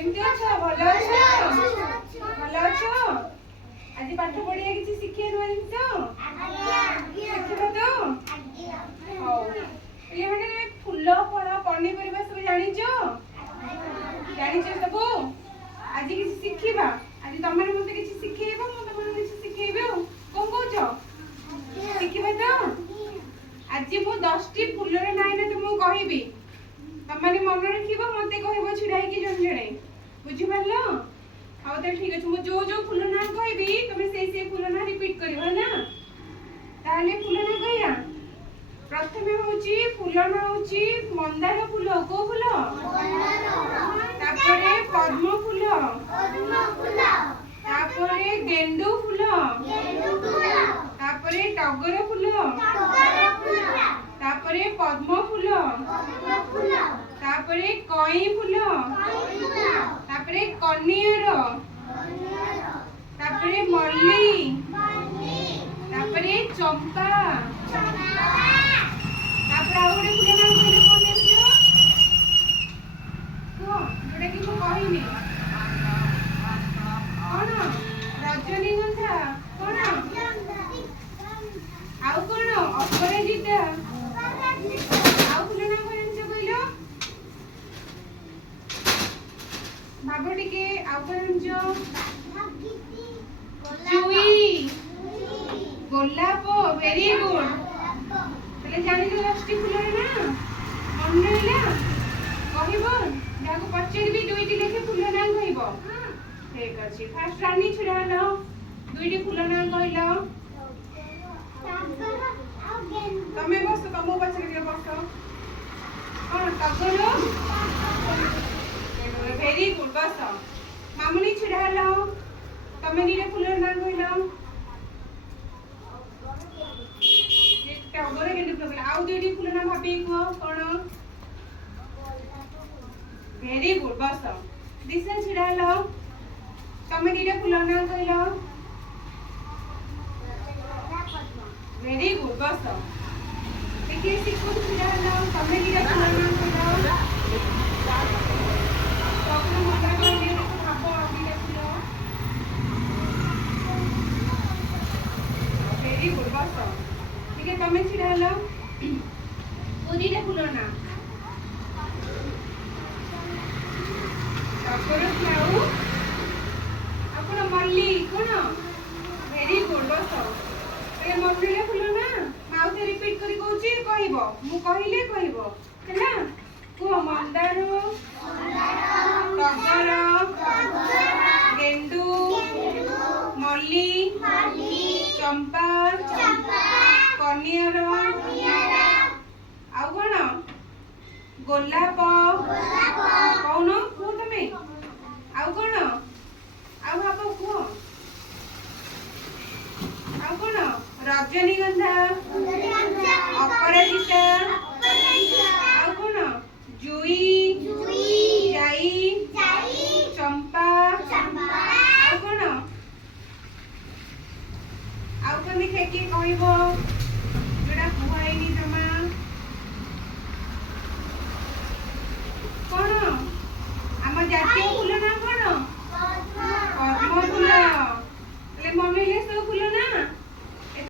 केमती अछ भलो अछ भलो अछ आज पाठ पढ़िया किसी शिखे नुआ जिनिस शिखिब तो हाउ ये माने फूल फल पनीपरिबा सब जानिछ सब आज किसी शिखिबा आज तमने मते किसी शिखेइबो म तमने किसी शिखेइबे कोन कहउछ शिखिबा तो आज मु 10 टी फूलर नाइ ना तुमको कहिबी तमने मन रखिबो मते कहइबो छिडाई कि जन जणे बुझि पारलो हाउ त ठीक अछि मु जो जो फूल ना कहइबी तमे से फूल ना रिपीट करिवो है ना ताले फूल ना कहिया प्रथमे होची फूल ना होची मंदार फूल को फूल तापरे पद्म फूल तापरे गेंडू फूल तापरे टगर फूल तापरे पद्म फूल तापरे कई फूल तापरे कनियर तापरे मल्ली तापरे चंपा तापरे आउ गोटे फूल नाम कहले कोन जानियो को जोडा कि को कहिनी कोन रजनीगंधा कोन आउ कोन अपराजिता आउ फूल नाम कहले कहलो बाबू टिके आउ कहलो चुई गोलाप वेरी गुड तले जानि जो 10 टी फूल रे ना मन रहला कहिबो जाको पचेरबी दुईटी लेखे फूल नाम कहिबो ठीक अछि फर्स्ट रानी छुरा लो दुईटी फूल नाम कहिलो तमे बस तमो पचरे के बस कोन टगरो वेरी गुड बस मामुनी छुरा लो तमे नीरे फूल नाम कहिलो टगरे के प्रॉब्लम आउ दुईटी फूल नाम भाबी को कोन वेरी गुड बस दिशा छिड़ा लो तमे नीरे फूल नाम कहिलो वेरी गुड बस देखिए सिक्को छिड़ा लो तमे नीरे फूल नाम कहिलो तखन मुद्रा को नीरे खाबो आ नीरे फूल वेरी गुड बस ठीक है तमे छिड़ा लो पूरीरे फूल नाम टगर फ्लाउ आपण मल्ली कोन वेरी गुड बस ए मल्लीरे फूल ना माउ से रिपीट करी कहूची कहिबो मु कहिले कहिबो हैना को मंदार टगर गेंडू मल्ली चंपा कनियर आउ कोन गोलाप